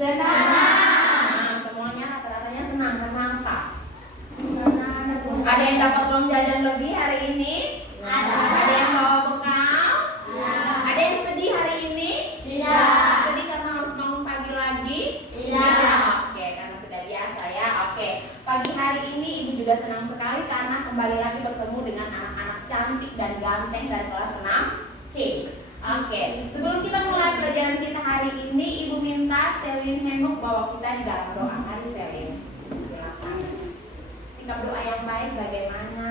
Senang. Nah, semuanya rata-ratanya senang. Karena apa? Ada yang dapat uang jajan lebih hari ini? Ada yang bawa bekal? Ada yang sedih hari ini? Sedih karena harus bangun pagi lagi? Oke, karena sudah biasa ya. Oke, pagi hari ini ibu juga senang sekali karena kembali lagi bertemu dengan anak-anak cantik dan ganteng dari kelas 6C. Oke, sebelum kita mulai pelajaran kita hari ini, ibu minta Selin Henuk bawa kita di dalam doa. Mari Selin, silakan. Sikap doa yang baik bagaimana?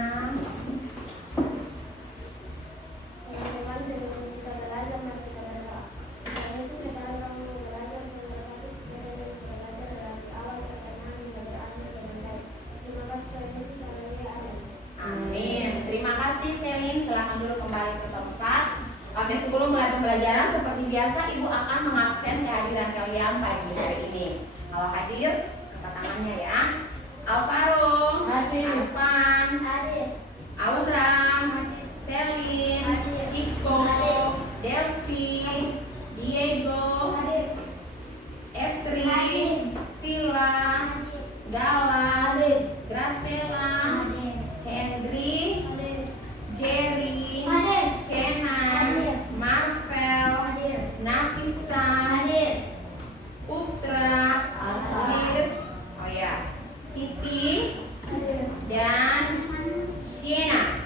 Amin. Terima kasih Selin. Silakan dulu kembali ke tempat. Oke, sebelum mulai pembelajaran seperti biasa ibu akan mengabsen kehadiran kalian pagi hari ini. Kalau hadir, angkat tangannya ya. Alvaro, Arfan, Auram, Selin, Chico, Delphi, Diego, Estri, Villa, Gala, Gracela, Henry, Jerry, Kenan, Marvel, Nafisa, Putra, Lid, oh ya, Siti, dan Siena.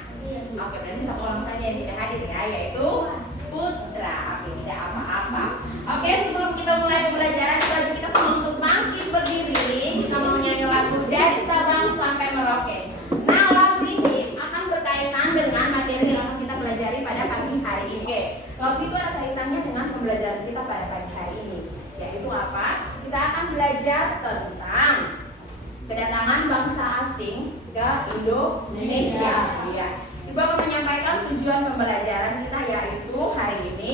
Oke, berarti satu orang saja yang tidak hadir ya, yaitu Putra. Oke, tidak apa-apa. Oke, sebelum kita mulai pembelajaran, kita semua untuk bangkit berdiri. Kita mau nyanyi lagu dari Sabang sampai Merauke. Nah, lagu ini akan berkaitan dengan materi yang akan kita pelajari pada pagi hari ini. Oke, lagu itu ada kaitannya dengan pembelajaran kita pada pagi hari ini. Yaitu apa? Kita akan belajar tentang kedatangan bangsa asing ke Indonesia. Iya. Ibu akan menyampaikan tujuan pembelajaran kita, yaitu hari ini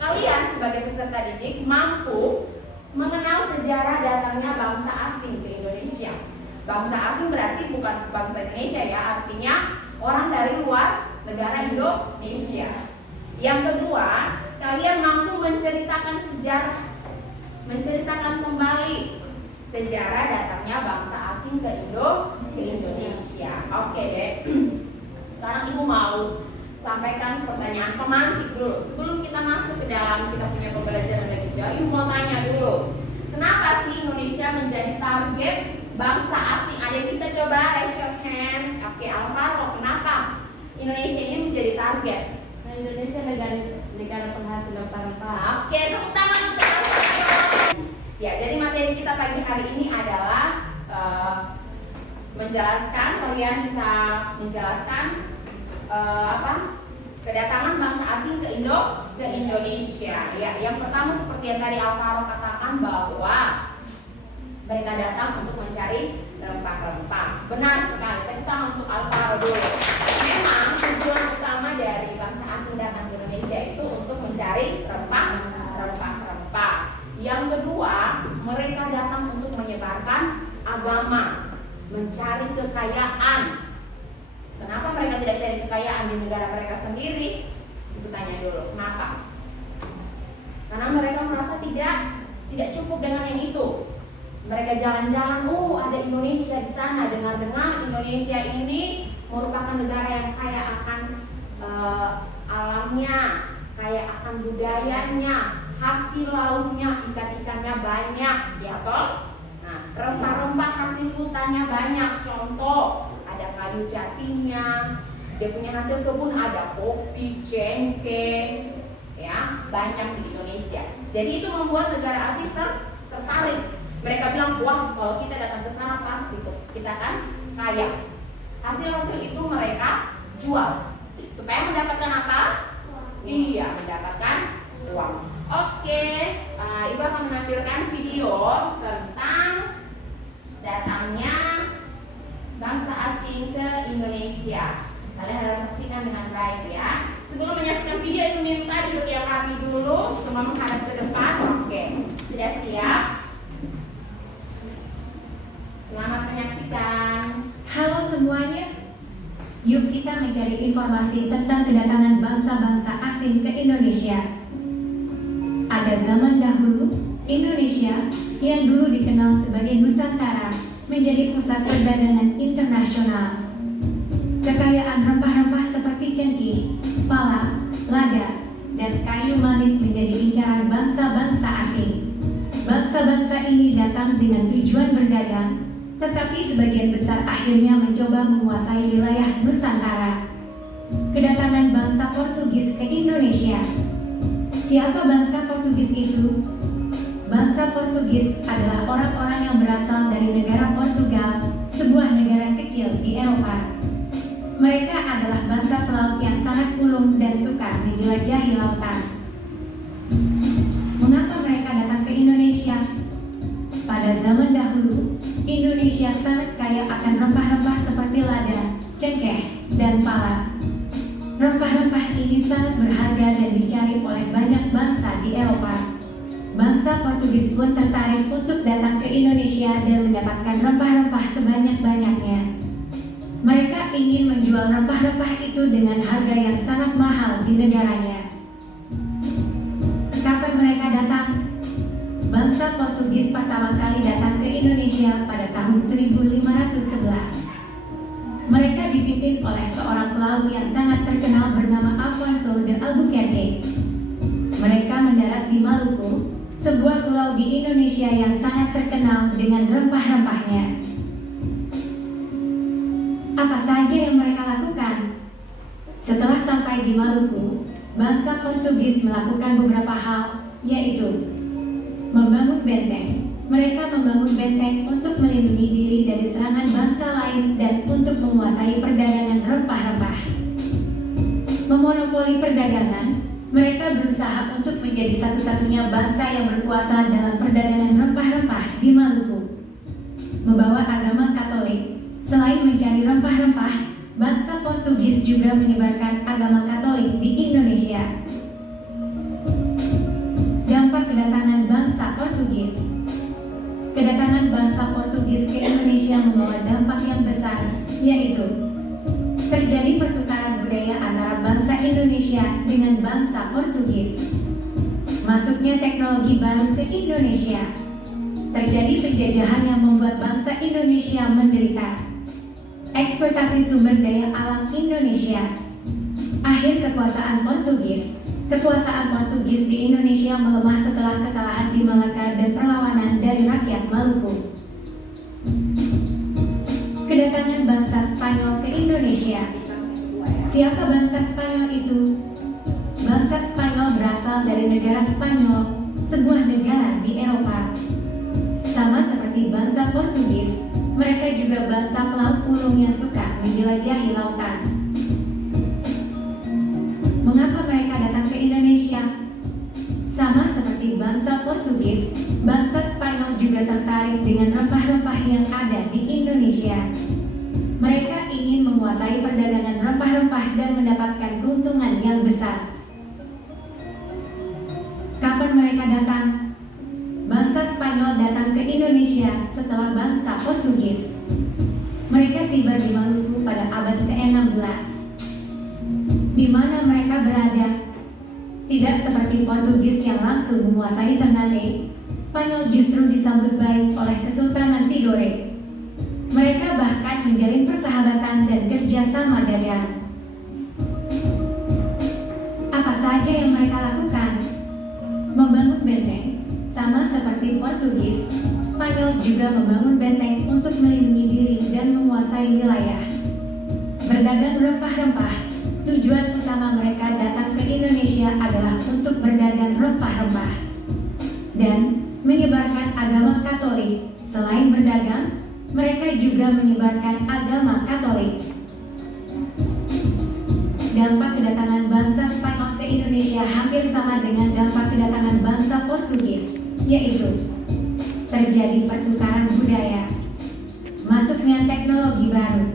kalian sebagai peserta didik mampu mengenal sejarah datangnya bangsa asing ke Indonesia. Bangsa asing berarti bukan bangsa Indonesia ya, artinya orang dari luar negara Indonesia. Yang kedua, kalian mampu menceritakan sejarah, menceritakan kembali sejarah datangnya bangsa asing ke Indonesia. Oke deh. Sekarang ibu mau sampaikan pertanyaan pemantik dulu. Sebelum kita masuk ke dalam kita punya pembelajaran lebih jauh, ibu mau tanya dulu. Kenapa sih Indonesia menjadi target bangsa asing? Ada yang bisa coba raise your hand? Oke, Alvaro, kenapa Indonesia ini menjadi target? Indonesia negara penghasil rempah-rempah. Oke, tepuk tangan untuk ya, jadi materi kita pagi hari ini adalah menjelaskan, kalian bisa menjelaskan kedatangan bangsa asing ke Indonesia. Ya, yang pertama seperti yang tadi Alvaro katakan bahwa mereka datang untuk mencari rempah-rempah. Benar sekali. Tepuk tangan untuk Alvaro dulu. Memang tujuan utama dari bangsa asing datang ke Indonesia itu untuk mencari rempah-rempah. Yang kedua, mereka datang untuk menyebarkan agama, mencari kekayaan. Kenapa mereka tidak cari kekayaan di negara mereka sendiri? Ibu tanya dulu, kenapa? Karena mereka merasa tidak cukup dengan yang itu. Mereka jalan-jalan, ada Indonesia di sana. Dengar-dengar Indonesia ini merupakan negara yang kaya akan alamnya, kaya akan budayanya, hasil lautnya, ikan-ikannya banyak, ya toh? Nah, rempah-rempah hasil hutannya banyak. Contoh, ada kayu jatinya, dia punya hasil kebun, ada kopi, cengkeh, ya, banyak di Indonesia. Jadi itu membuat negara asing tertarik. Mereka bilang, wah, kalau kita datang ke sana pasti kita kan kaya. Hasil-hasil itu mereka jual supaya mendapatkan apa? Iya, mendapatkan uang. Oke, ibu akan menampilkan video tentang datangnya bangsa asing ke Indonesia. Kalian harus saksikan dengan baik ya. Sebelum menyaksikan video, ibu minta duduk yang rapi dulu, semua menghadap ke depan. Oke, sudah siap? Selamat menyaksikan. Halo semuanya, yuk kita mencari informasi tentang kedatangan bangsa-bangsa asing ke Indonesia. Pada zaman dahulu, Indonesia Indonesia yang dulu dikenal sebagai Nusantara menjadi pusat perdagangan internasional. Kekayaan rempah-rempah seperti cengkih, pala, lada, dan kayu manis menjadi incaran bangsa-bangsa asing. Bangsa-bangsa ini datang dengan tujuan berdagang, tetapi sebagian besar akhirnya mencoba menguasai wilayah Nusantara. Kedatangan bangsa Portugis ke Indonesia. Siapa bangsa Portugis itu? Bangsa Portugis adalah orang-orang yang berasal dari negara Portugal, sebuah negara kecil di Eropa. Mereka adalah bangsa pelaut yang sangat ulung dan suka menjelajahi lautan. Mengapa mereka datang ke Indonesia? Pada zaman dahulu, Indonesia sangat kaya akan rempah-rempah seperti lada, cengkeh, dan pala. Rempah-rempah ini sangat berharga dan dicari oleh banyak bangsa di Eropa. Bangsa Portugis pun tertarik untuk datang ke Indonesia dan mendapatkan rempah-rempah sebanyak-banyaknya. Mereka ingin menjual rempah-rempah itu dengan harga yang sangat mahal di negaranya. Kapan mereka datang? Bangsa Portugis pertama kali datang ke Indonesia pada tahun 1511. Mereka dipimpin oleh seorang pelaut yang sangat terkenal bernama Afonso de Albuquerque. Mereka mendarat di Maluku, sebuah pulau di Indonesia yang sangat terkenal dengan rempah-rempahnya. Apa saja yang mereka lakukan? Setelah sampai di Maluku, bangsa Portugis melakukan beberapa hal, yaitu membangun benteng. Mereka membangun benteng untuk melindungi diri dari serangan bangsa lain dan untuk menguasai perdagangan rempah-rempah. Memonopoli perdagangan, mereka berusaha untuk menjadi satu-satunya bangsa yang berkuasa dalam perdagangan rempah-rempah di Maluku. Membawa agama Katolik, selain mencari rempah-rempah, bangsa Portugis juga menyebarkan agama Katolik di Indonesia. Dampak kedatangan bangsa Portugis. Kedatangan bangsa Portugis ke Indonesia membawa dampak yang besar, yaitu terjadi pertukaran budaya antara bangsa Indonesia dengan bangsa Portugis. Masuknya teknologi baru ke Indonesia. Terjadi penjajahan yang membuat bangsa Indonesia menderita. Eksploitasi sumber daya alam Indonesia. Akhir kekuasaan Portugis. Kekuasaan Portugis di Indonesia melemah setelah kekalahan di Malaka dan perlawanan dari rakyat Maluku. Kedatangan bangsa Spanyol ke Indonesia. Siapa bangsa Spanyol itu? Bangsa Spanyol berasal dari negara Spanyol, sebuah negara di Eropa. Sama seperti bangsa Portugis, mereka juga bangsa pelaut ulung yang suka menjelajahi lautan. Mengapa mereka datang ke Indonesia? Sama seperti bangsa Portugis, bangsa Spanyol juga tertarik dengan rempah-rempah yang ada di Indonesia. Mereka ingin menguasai perdagangan rempah-rempah dan mendapatkan keuntungan yang besar. Kapan mereka datang? Bangsa Spanyol datang ke Indonesia setelah bangsa Portugis. Mereka tiba di Maluku pada abad ke-16. Di mana mereka berada? Tidak seperti Portugis yang langsung menguasai Ternate, Spanyol justru disambut baik oleh Kesultanan Tidore. Mereka bahkan menjalin persahabatan dan kerjasama dagang. Apa saja yang mereka lakukan? Membangun benteng. Sama seperti Portugis, Spanyol juga membangun benteng untuk melindungi diri dan menguasai wilayah. Berdagang rempah-rempah. Tujuan utama mereka datang ke Indonesia adalah untuk berdagang rempah-rempah dan menyebarkan agama Katolik. Selain berdagang, mereka juga menyebarkan agama Katolik. Dampak kedatangan bangsa Spanyol ke Indonesia hampir sama dengan dampak kedatangan bangsa Portugis, yaitu terjadi pertukaran budaya, masuknya teknologi baru,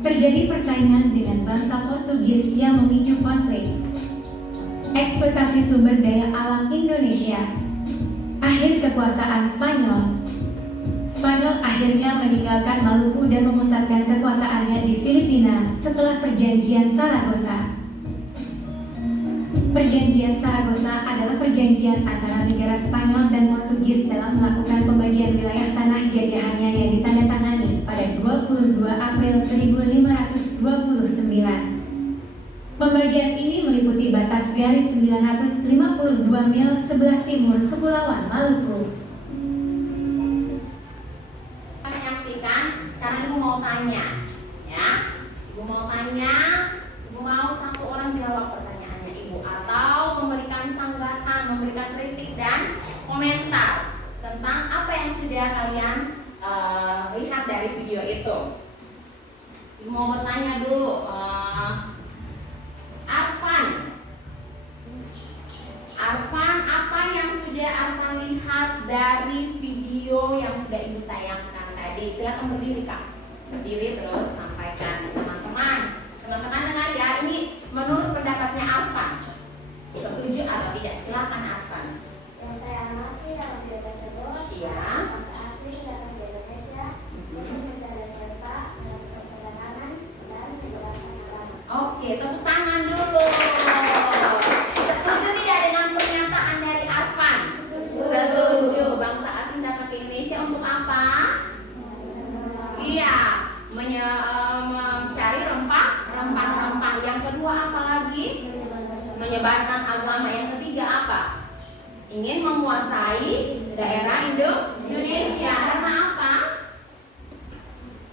terjadi persaingan dengan bangsa Portugis yang memicu konflik, eksploitasi sumber daya alam Indonesia, akhir kekuasaan Spanyol. Spanyol akhirnya meninggalkan Maluku dan memusatkan kekuasaannya di Filipina setelah perjanjian Saragossa. Perjanjian Saragossa adalah perjanjian antara negara Spanyol dan Portugis dalam melakukan pembagian wilayah tanah jajahannya yang ditandatangani pada 22 April 1529. Pembagian ini meliputi batas garis 952 mil sebelah timur Kepulauan Maluku. Menyaksikan, sekarang Ibu mau tanya, ya. Ibu mau tanya, Ibu mau satu orang jawab pertanyaannya Ibu atau memberikan sanggatan, memberikan kritik dan komentar tentang apa yang sudah kalian lihat dari video itu. Ibu mau bertanya dulu, Arfan, apa yang sudah Arfan lihat dari video yang sudah Ibu tayangkan tadi? Silakan berdiri Kak, berdiri terus sampaikan teman-teman. Teman-teman dengar ya, ini menurut pendapatnya Arfan, setuju atau tidak? Silakan Arfan. Yang saya amati dalam video tersebut, Iya. bangsa asing datang ke Indonesia untuk mencari serta melakukan perdagangan dan menjalankan agama. Oke, tepuk tangan dulu. Setuju tidak dengan pernyataan dari Arfan? Setuju. Bangsa asing datang ke Indonesia untuk apa? Iya, mencari rempah-rempah. Yang kedua apa lagi? Menyebarkan agama. Yang ketiga apa? Ingin menguasai daerah Indonesia. Karena apa?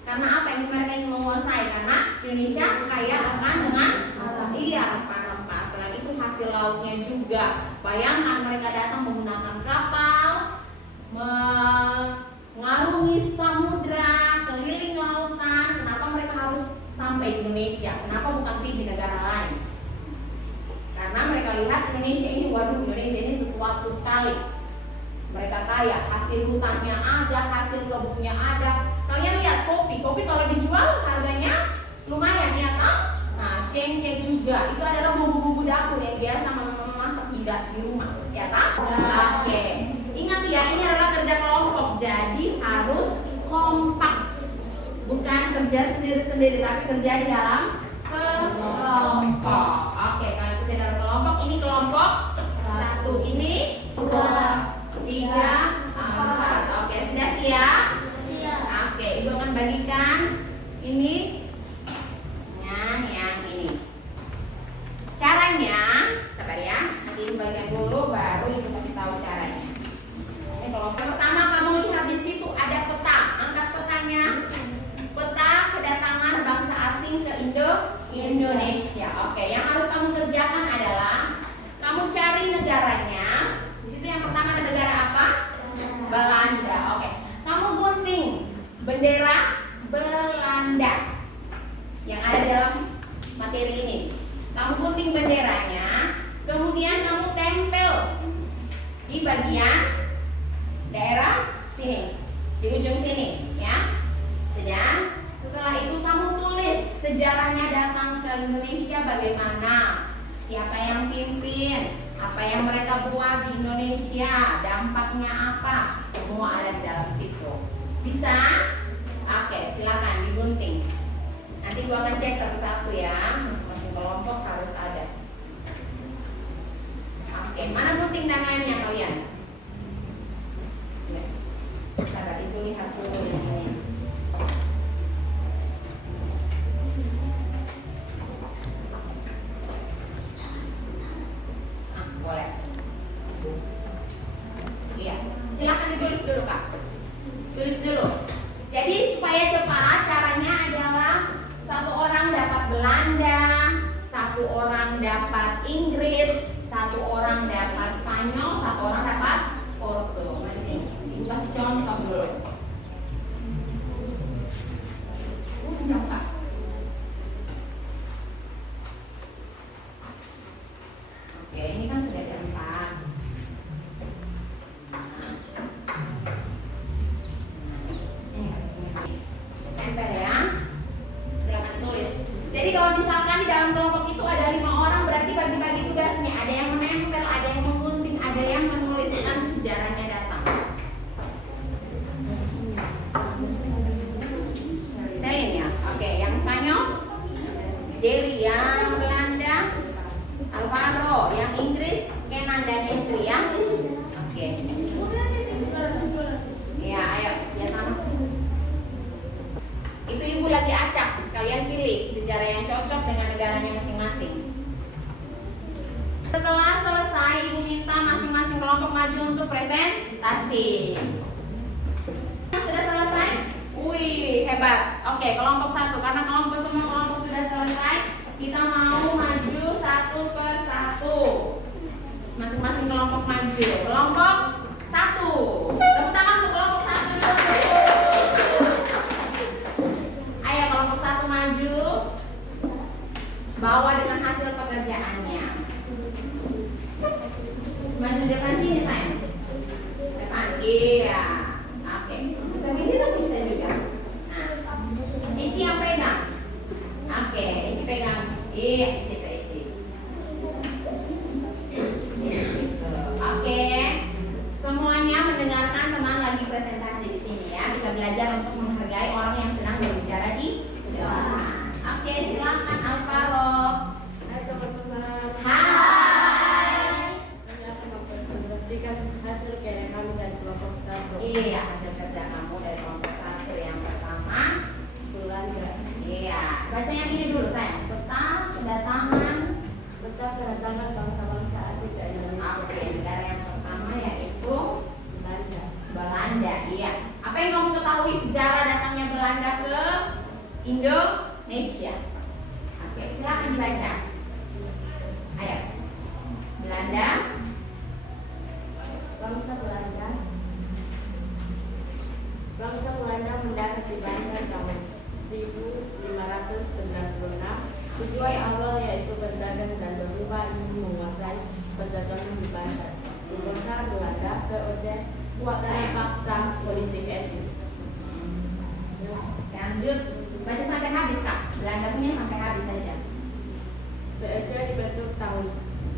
Karena apa yang mereka ingin menguasai? Karena Indonesia kaya akan dengan rempah-rempah. Selain itu hasil lautnya juga. Bayangkan mereka datang menggunakan kapal, mengarungi samudra, keliling lautan. Kenapa mereka harus sampai di Indonesia? Kenapa bukan pergi di negara lain? Karena mereka lihat Indonesia ini, waduh, Indonesia ini sesuatu sekali. Mereka kaya, hasil hutannya ada, hasil kebunnya ada. Kalian lihat kopi kalau dijual harganya lumayan ya kan? Nah, cengkeh juga, itu adalah bumbu-bumbu dapur yang biasa memasak di rumah, ya kan? Oke, ingat ya, ini adalah kerja kelompok, jadi harus kompak, bukan kerja sendiri-sendiri, tapi kerja di dalam kelompok. Oke, kalau kerja dalam kelompok, ini kelompok 1, ini 2, 3, 4. Oke, sudah siap? Oke, Ibu akan bagikan ini dengan yang ini. Caranya, sabar ya. Nanti Ibu bagikan dulu, baru Ibu kasih tahu caranya. Ini kelompok pertama, kamu lihat di situ ada peta. Angkat petanya. Peta kedatangan bangsa asing ke Indonesia. Oke, yang harus kamu kerjakan adalah kamu cari negaranya. Di situ yang pertama ada negara apa? Belanda. Oke, kamu gunting bendera Belanda yang ada dalam materi ini. Kamu gunting benderanya, kemudian kamu tempel di bagian daerah sini, di ujung sini, ya. Setelah itu kamu tulis sejarahnya datang ke Indonesia bagaimana, siapa yang pimpin, apa yang mereka buat di Indonesia, dampaknya apa, semua ada di dalam situ. Bisa? Oke, silakan digunting. Nanti gua akan cek satu-satu ya, masing-masing kelompok harus ada. Oke, mana gunting dan lainnya kalian? Sabar, Ibu lihat dulu yang lain. Boleh. Iya, silakan ditulis dulu Kak. Tulis dulu. Jadi supaya cepat, caranya adalah satu orang dapat Belanda, satu orang dapat Inggris, satu orang dapat Spanyol, satu orang dapat Porto. Mari sini, Ibu kasih contoh dulu. Kak. Oke, ini kan sudah ada 4. Tempel ya. Silakan ditulis. Jadi kalau misalkan di dalam kelompok itu ada 5 orang, berarti bagi-bagi tugasnya. Ada yang menempel, ada yang menggunting, ada yang menulis. Yang Inggris Kenan dan Esri ya. Oke. Ya, ayo ya sama. Itu ibu lagi acak. Kalian pilih sejarah yang cocok dengan negaranya masing-masing. Setelah selesai, ibu minta masing-masing kelompok maju untuk presentasi. Sudah selesai? Wih, hebat. Oke, kelompok 1. Karena semua kelompok sudah selesai, kita mau maju satu per satu. Masing-masing kelompok maju. Kelompok 1. Tepuk tangan untuk kelompok 1 dulu. Ayo kelompok 1 maju. Bawa dengan hasil pekerjaannya. Maju depan sini sayang. Depan. Iya. Oke. Sampai sini bisa juga. Nah, Ici yang pegang. Oke, Ici pegang. Iya, di situ Ici. Oke. Semuanya mendengarkan teman lagi presentasi di sini ya. Kita belajar untuk menghargai orang yang sedang berbicara di depan. Oke, silakan Alvaro. Hai teman-teman. Hai. Ini akan mempresentasikan hasil kerja kami dari kelompok 1. Iya, hasil kerja kamu dari kelompok 1 yang pertama. Belanda. Iya, baca yang ini dulu sayang. Peta kedatangan. Peta kedatangan bangsa-bangsa asing ke Indonesia. Oke, negara yang pertama yaitu Belanda. Belanda. Iya. Apa yang kamu ketahui sejarah datangnya Belanda ke Indonesia? Oke, silakan dibaca. Ayo. Belanda. Bangsa Belanda mendarat di Banten tahun 1596. Tujuan awal yaitu berdagang dan berubah ingin menguasai perdagangan di Banten. Gubernur Belanda POJ karena paksa politik etis. Lanjut. Baca sampai habis, Kak. Belanda punya sampai habis saja. POJ dibentuk tahun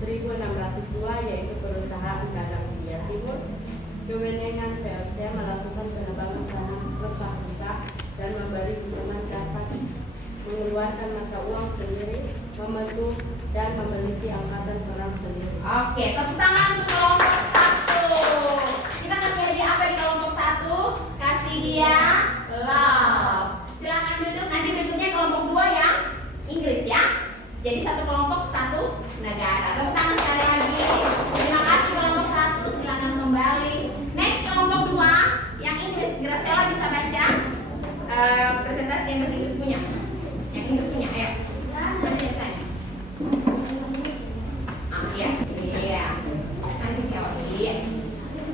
1602 yaitu perusahaan dagang India Timur. Kewenangan POJ melakukan penerbangan tanah lembah besar dan memberi pinjaman dapat mengeluarkan mata uang sendiri, membentuk dan memiliki angkatan perang sendiri. Oke, tepuk tangan untuk kelompok 1. Kita kasih hadiah apa di kelompok 1? Kasih dia love. Silakan duduk. Nanti berikutnya kelompok 2 yang Inggris ya. Jadi satu kelompok satu negara. Tepuk tangan sekali lagi. Terima kasih kelompok 1. Silakan kembali. Next kelompok 2 yang Inggris. Graciela bisa baca presentasi yang bahasa Inggris punya. Yang Inggris punya. Ayo. Baca ya saya. Iya. Iya. Masih jawab. Iya.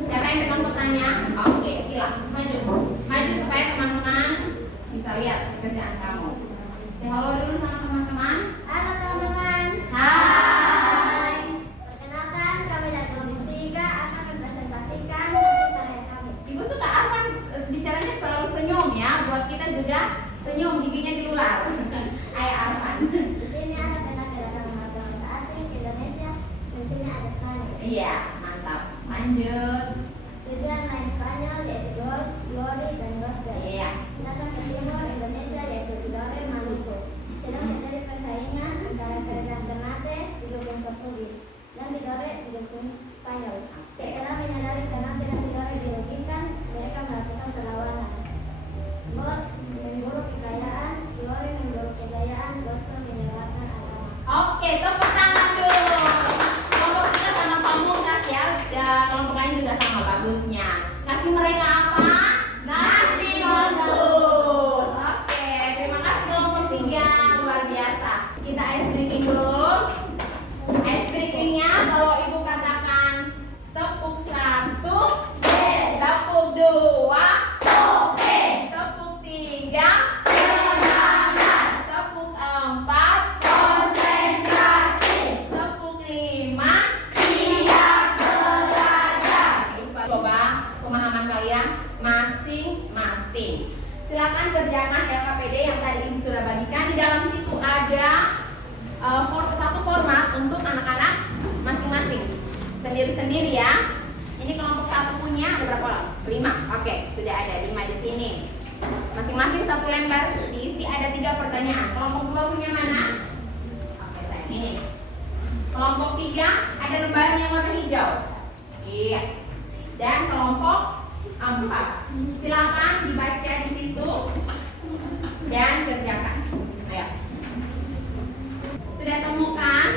Siapa yang pegang pertanyaan? Oke, silakan maju. Maju supaya teman-teman bisa lihat pekerjaan kamu. Say halo dulu sama teman-teman. Halo teman-teman. Hai. Perkenalkan, kami dari kelompok 3 akan mempresentasikan hasil karya kami. Ibu suka Arfan bicaranya selalu senyum ya. Buat kita juga senyum, giginya dilular. Ayo Arfan. Di sini ada peta kedatangan bangsa asing ke Indonesia. Di sini ada Spanyol. Iya, mantap. Lanjut. Tujuan lain Spanyol yaitu Glory dan Gospel. Iya. Datang ke timur Indonesia yaitu Tidore, Maluku. Sedang terjadi persaingan antara kerajaan Ternate didukung Portugis dan Tidore didukung Spanyol. Setelah menyadari Ternate dan Tidore dirugikan, mereka melakukan perlawanan. Bos memburu kekayaan, Tidore memburu kejayaan, Gospel menyelamatkan agama. Oke, tepuk tangan dulu. Kelompok kita sama pamungkas ya. Kelompok lain juga sama bagusnya. Kasih mereka apa? Nasi bungkus. Oke, terima kasih kelompok 3. Luar biasa. Kita ice breaking dulu. Ice breakingnya kalau ibu katakan tepuk 1, tepuk 2, oke. Tepuk 3, semangat. Tepuk 4, konsentrasi. Tepuk 5, siap belajar. Itu baru coba pemahaman kalian masing-masing. Silakan kerjakan LKPD yang tadi ibu sudah bagikan. Di dalam situ ada satu format untuk anak-anak masing-masing, sendiri-sendiri ya. Ini kelompok 1 punya ada berapa orang? 5. Oke, sudah ada 5 di sini. Masing-masing satu lembar diisi ada 3 pertanyaan. Kelompok 2 punya mana? Oke, sayang ini. Kelompok 3 ada lembaran yang warna hijau. Iya. Dan kelompok 4. Silakan dibaca di situ dan kerjakan. Ayo. Sudah temukan?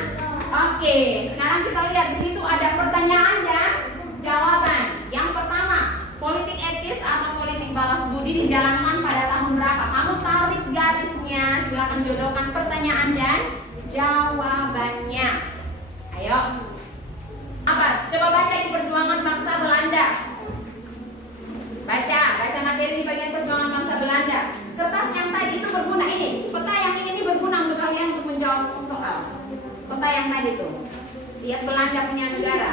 Oke, sekarang kita lihat di situ ada pertanyaan dan jawaban. Yang pertama, politik etis atau politik balas budi dijalankan pada tahun berapa? Kamu tarik garisnya, silakan jodohkan pertanyaan dan jawabannya. Ayo. Apa? Coba baca di perjuangan bangsa Belanda. Baca materi di bagian perjuangan bangsa Belanda. Kertas yang tadi itu berguna ini. Peta yang ini berguna untuk kalian untuk menjawab soal. Peta yang tadi itu. Lihat Belanda punya negara.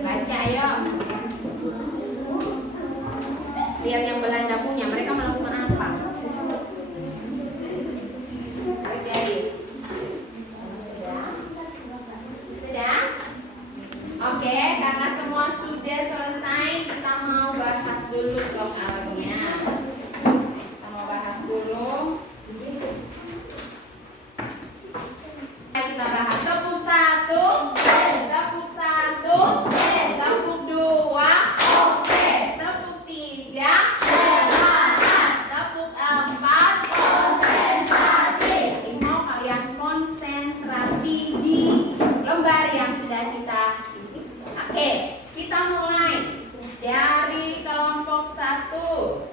Baca ayo. Lihat yang Belanda punya, mereka melakukan apa? Tarik garis. Sudah? Oke, karena semua sudah selesai, kita mau bahas dulu soalnya. Kita mau bahas dulu. Kita bahas tepuk 1, tepuk 1, tepuk 2, oke, tepuk 3, semangat, tepuk 4, konsentrasi. Ini mau kalian konsentrasi di lembar yang sudah kita isi. Oke, kita mulai dari kelompok 1.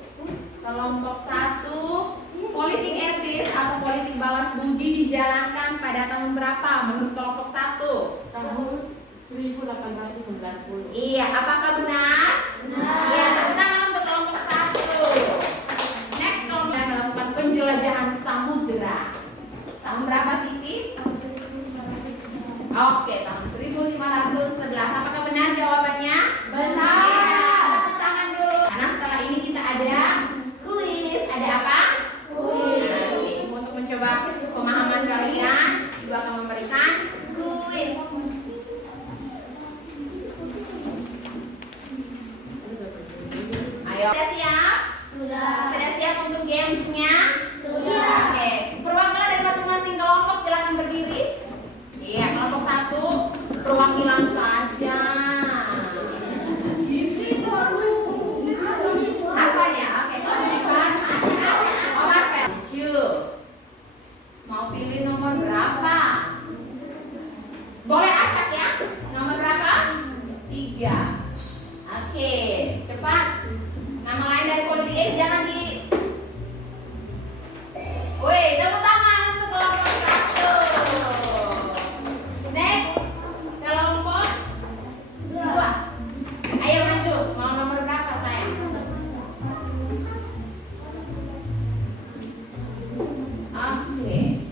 Kelompok 1, politik etis atau politik balas budi dijalankan pada tahun berapa menurut kelompok 1? Tahun 1890. Iya, apakah benar? Benar. Iya, tepuk tangan untuk kelompok 1. Next, kelompok yang melakukan penjelajahan samudera. Tahun berapa, Siti? Oke, tahun 1511. Apakah benar jawabannya? Benar. Iya, tepuk tangan dulu. Karena setelah ini kita ada kuis. Ada apa? Kuis. Oke, untuk mencoba pemahaman kalian, juga akan memberikan kuis. Ayo. Sudah siap? Sudah siap untuk gamesnya? Sudah. Oke. Perwakilan dari masing-masing kelompok silakan berdiri. Iya, kelompok 1 perwakilan saja. Apanya? Oke, oh, Rafael. Mau pilih nomor berapa? Boleh acak ya? Nomor berapa? 3. Oke, cepat. Nama lain dari politik ini jangan di. Woi, tepuk tangan untuk kelompok 1. Next, kelompok 2. Ayo maju. Mau nomor berapa sayang? Oke.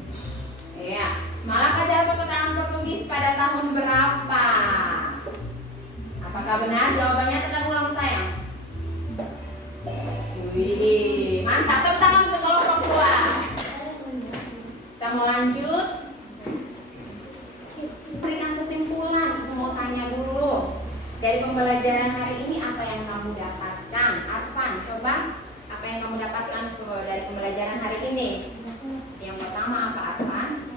Ya, Malaka jatuh ke tangan Portugis pada tahun berapa? Apakah benar? Jawabannya tekan ulang sayang. Wih, mantap. Tepuk tangan untuk kelompok 2. Kita mau lanjut. Berikan kesimpulan. Aku mau tanya dulu. Dari pembelajaran hari ini apa yang kamu dapatkan? Arfan, coba apa yang kamu dapatkan dari pembelajaran hari ini? Yang pertama apa, Arfan?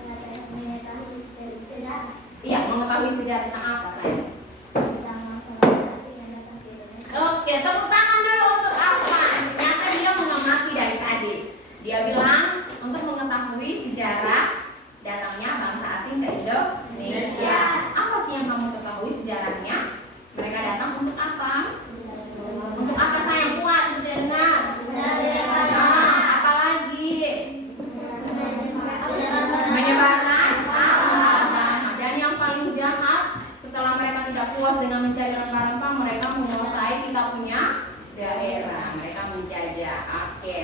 Iya, mengetahui sejarah tentang apa sayang? Oke, tepuk tangan dulu untuk Arfan. Ternyata dia mengamati dari tadi. Dia bilang untuk mengetahui sejarah datangnya bangsa asing ke Indonesia. Apa sih yang kamu ketahui sejarahnya? Mereka datang untuk apa? Untuk apa sayang? Kuat, tidak dengar. Apa lagi? Menyebarkan agama. Dan yang paling jahat, setelah mereka tidak puas dengan mencari rempah-rempah, mereka menguasai kita punya daerah. Mereka menjajah. Oke.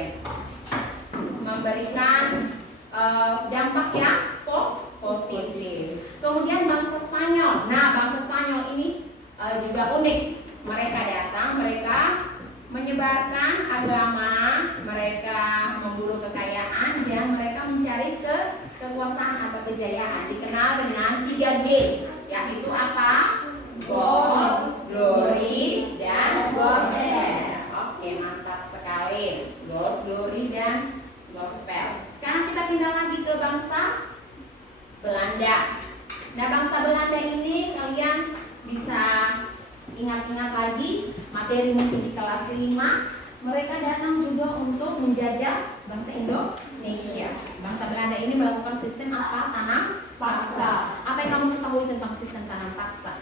Memberikan dampak yang positif. Kemudian bangsa Spanyol. Nah, bangsa Spanyol ini juga unik. Mereka datang, mereka menyebarkan agama, mereka memburu kekayaan, dan mereka mencari kekuasaan atau kejayaan. Dikenal dengan 3G, yaitu apa? Gold, glory, dan gospel. Oke, mantap sekali. Gold, glory, dan gospel. Sekarang kita pindah lagi ke bangsa Belanda. Nah, bangsa materi mungkin di kelas 5, mereka datang juga untuk menjajah bangsa Indonesia. Bangsa Belanda ini melakukan sistem apa? Tanam paksa. Apa yang kamu ketahui tentang sistem tanam paksa?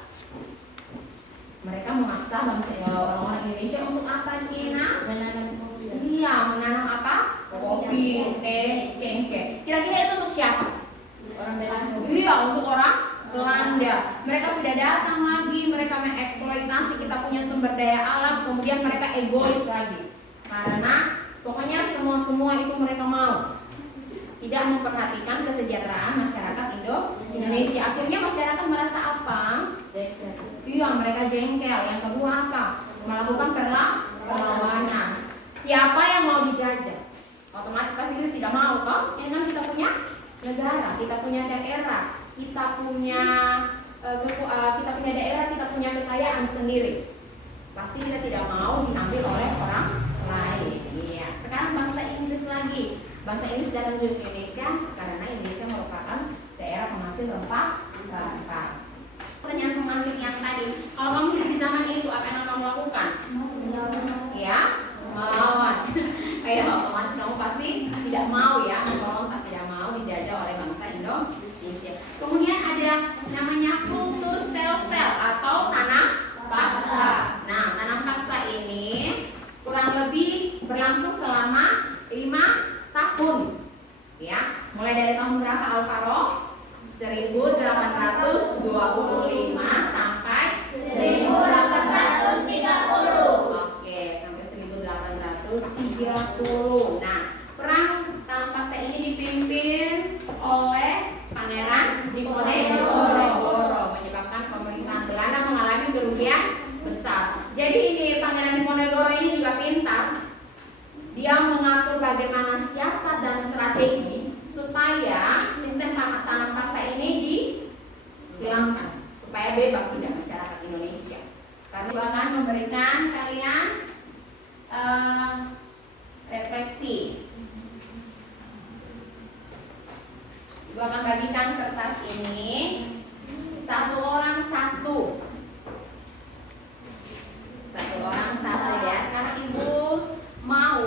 Mereka memaksa orang-orang Indonesia untuk apa, Siena? Menanam kopi. Iya, menanam apa? Kopi, teh, cengkeh. Kira-kira itu untuk siapa? Orang Belanda. Iya, untuk orang Belanda. Mereka sudah datang lagi, mereka mengeksploitasi kita punya sumber daya alam, kemudian mereka egois lagi. Karena pokoknya semua itu mereka mau. Tidak memperhatikan kesejahteraan masyarakat Indonesia. Akhirnya masyarakat merasa apa? Iya, mereka jengkel. Yang kedua apa? Melakukan perlawanan. Siapa yang mau dijajah? Otomatis pasti kita tidak mau, toh? Ini kan kita punya negara, kita punya daerah, kita punya daerah, kita punya kekayaan sendiri. Pasti kita tidak mau diambil oleh orang lain. Iya. Sekarang bangsa Inggris lagi. Bangsa Inggris datang ke Indonesia karena Indonesia merupakan daerah penghasil rempah-rempah. Pertanyaan pemantik yang tadi, kalau kamu hidup di zaman itu, apa yang kamu lakukan? Ya, melawan. Kayak otomatis kamu pasti tidak mau ya, memberontak, tidak mau dijajah oleh bangsa Indonesia. Kemudian ada namanya kultur sel-sel atau tanam paksa. Nah, tanam paksa ini kurang lebih berlangsung selama 5 tahun. Ya, mulai dari tahun berapa, Alvaro? 1825 sampai 1830. Oke, sampai 1830. Nah, perang tanam paksa ini dipimpin oleh Pangeran Diponegoro, menyebabkan pemerintahan Belanda mengalami kerugian besar. Jadi ini Pangeran Diponegoro ini juga pintar. Dia mengatur bagaimana siasat dan strategi supaya sistem tanam paksa ini dihilangkan, supaya bebas sudah masyarakat Indonesia. Karena dia akan memberikan kalian refleksi. Ibu akan bagikan kertas ini, satu orang satu ya. Sekarang Ibu mau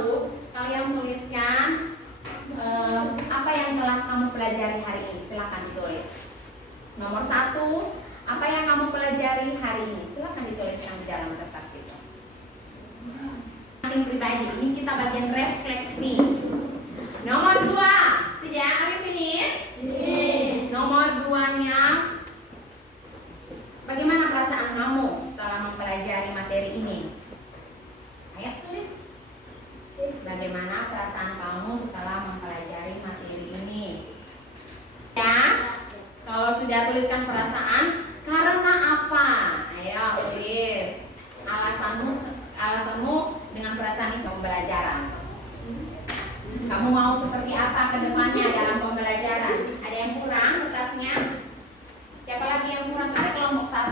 kalian tuliskan apa yang telah kamu pelajari hari ini. Silakan ditulis. Nomor 1, apa yang kamu pelajari hari ini? Silakan dituliskan di dalam kertas itu. Masing pribadi. Ini kita bagian refleksi. Nomor 2, sudah? Are you finished? Yes. Nomor 2-nya, bagaimana perasaan kamu setelah mempelajari materi ini? Ayo tulis. Bagaimana perasaan kamu setelah mempelajari materi ini? Ya, kalau sudah tuliskan perasaan, karena apa? Ayo tulis alasanmu dengan perasaan ini pembelajaran. Kamu mau seperti apa ke depannya dalam pembelajaran? Ada yang kurang kertasnya? Siapa lagi yang kurang? Ada kelompok 1.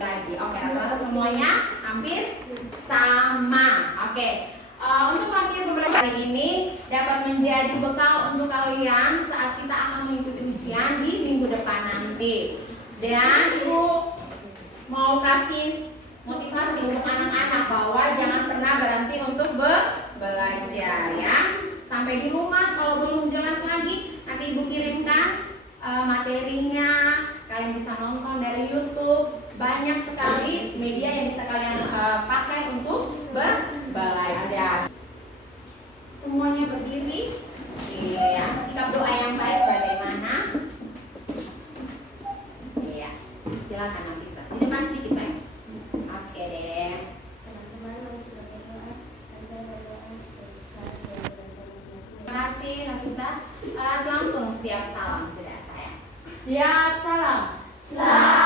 Lagi. Oke, rata-rata semuanya hampir sama. Oke. Untuk akhir pembelajaran ini dapat menjadi bekal untuk kalian saat kita akan mengikuti ujian di minggu depan nanti. Dan Ibu mau kasih motivasi untuk anak-anak bahwa jangan pernah berhenti untuk belajar ya. Sampai di rumah kalau belum jelas lagi, nanti Ibu kirimkan materinya. Kalian bisa nonton dari YouTube. Banyak sekali media yang bisa kalian pakai untuk belajar. Semuanya berdiri. Iya, sikap doa yang baik bagaimana? Iya, silakan Nafisa. Di depan sedikit sayang. Oke deh. Teman-teman mari kita berdoa dan saya berdoa secara Terima kasih Nafisa. Langsung siap salam sudah saya. Siap, salam. Salam.